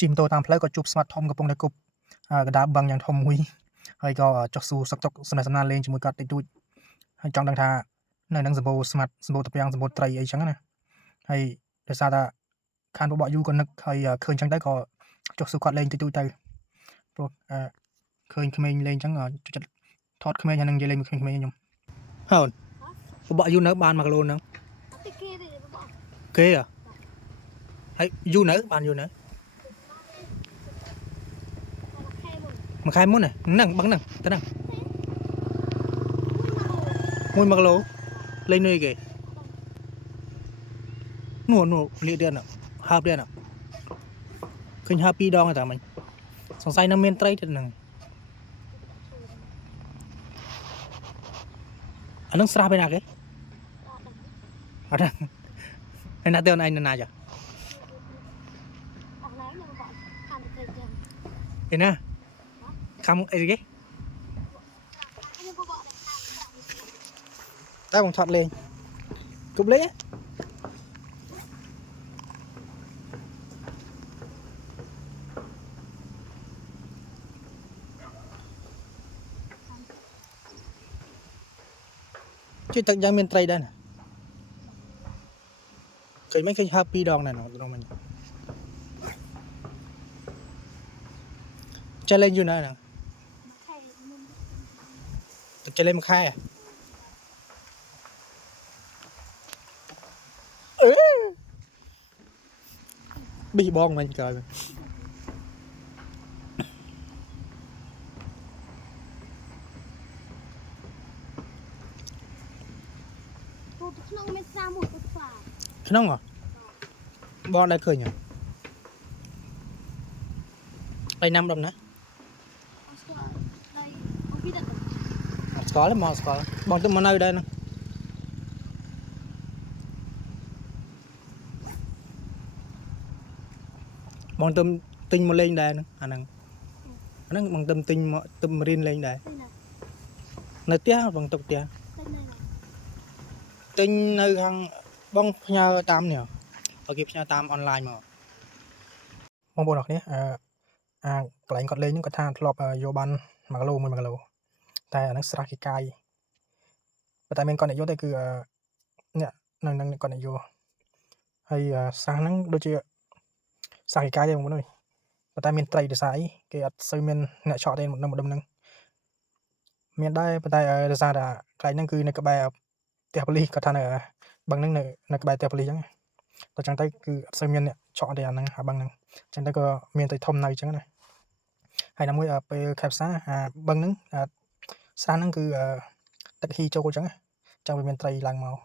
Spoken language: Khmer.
ជីមតូតាមផ្លូវក៏ជួបស្មាត់ធំកំពុងតែគប់កដាបឹងយ៉ាងធំមួយហើយក៏ចុះស៊ូសឹកតុកសំណេះសំណាលលេងជាមួយគាត់តិចតួចហើយចង់ដឹងថានៅនឹងសម្បូរស្មាត់សម្បូរតាពាំងសម្បូរត្រីអីចឹងណាហើយដោយសារតែខានបបយូក៏នឹកហើយឃើញចឹងទៅក៏ចុះស៊ូគាត់លេងតិចតួចទៅព្រោះឃើញក្មេងលេងចឹងចិត្តថតក្មេងហើយនឹងនិយាយលេងមួយក្មេងខ្ញុំហើយបបយូនៅបាន1គីឡូហ្នឹងគេហើយយូនៅបានយូនៅមួយខែមុនហ្នឹងបឹងហ្នឹងទៅហ្នឹង1គីឡូលេងនៅគេនោះលាកទៀតហើបទៀតឃើញហើប2ដងតែមិញសង្ស័យនឹងមានត្រីទៀតហ្នឹងអានឹងស្រះពេលណាគេអត់ហើយណាទៅណៃណាចាឯណាខំអីគេតែបងថតលេងគប់លេងជួយទឹកយ៉ាងមានត្រីដែរណាឃើញមិនឃើញហើប2ដងដែរនោះមិញចេះលេងយូរណាស់ហ្នឹងទឹកចេះលេង1ខែប៊ីបងមិញក្រោយក្នុងមិនស្រាមួយពុតស្វាក្នុងបងដែរឃើញដៃណាំដុំណាស្គាល់មកស្គាល់បងទៅមកនៅដែរហ្នឹងបងទៅទិញមកលេងដែរហ្នឹងអាហ្នឹងបងទៅទិញមកទៅរៀនលេងដែរនៅផ្ទះបងទៅផ្ទះទិញនៅខាងបងផ្ញើតាមនេះអូខេផ្ញើតាមអនឡាញមកបងប្អូនអរគ្នាកន្លែងគាត់លេងហ្នឹងគាត់ថាធ្លាប់យកបាន1គីឡូ1គីឡូតែអាហ្នឹងស្រះគេកាយប៉ុន្តែមានគាត់អ្នកយកទៅគឺអ្នកនៅនឹងគាត់អ្នកយកហើយស្រះហ្នឹងដូចជាស្រះគេកាយទេបងប្អូនអើយប៉ុន្តែមានត្រីដោយសារអីគេអត់សូវមានអ្នកឆក់ទេនៅម្ដុំហ្នឹងមានដែរប៉ុន្តែដោយសារតែកន្លែងហ្នឹងគឺនៅក្បែរផ្ទះប៉ូលីសគាត់ថានៅបឹងហ្នឹងនៅក្បែរផ្ទះប៉ូលីសអញ្ចឹងតែចឹងទៅគឺអត់សូវមានអ្នកឆក់ទេអាហ្នឹងអាបឹងហ្នឹងអញ្ចឹងទៅក៏មានត្រីធំនៅអញ្ចឹងណាហើយណាមួយពេលខែផ្សាបឹងហ្នឹងស្រះហ្នឹងគឺទឹកហ៊ីចូលអញ្ចឹងវាមានត្រីឡើងមក